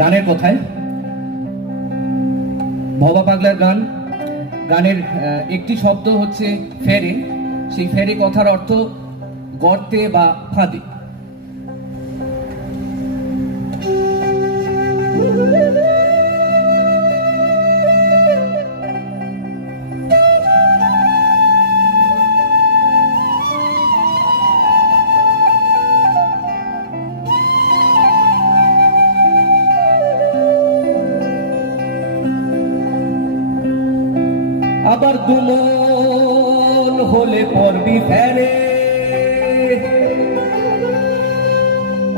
গানের কথায় ভবা পাগলার গান। গানের একটি শব্দ হচ্ছে ফেরে। সেই ফেরে কথার অর্থ গর্তে বা ফাঁদে। আবার দুমন হলে পড়বি ফেরে,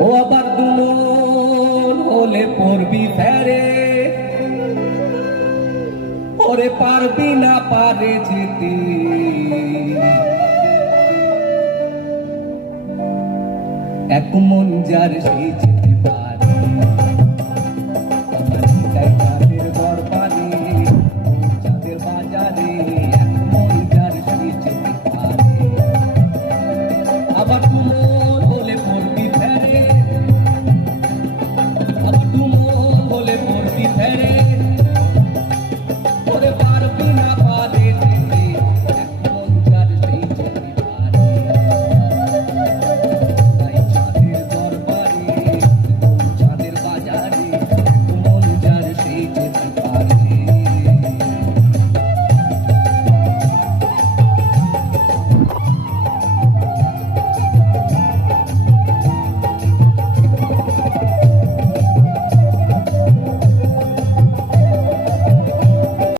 ও আবার দুমন হলে পড়বি ফেরে, ওরে পারবি না পারে যেতে, এক মন যার সেই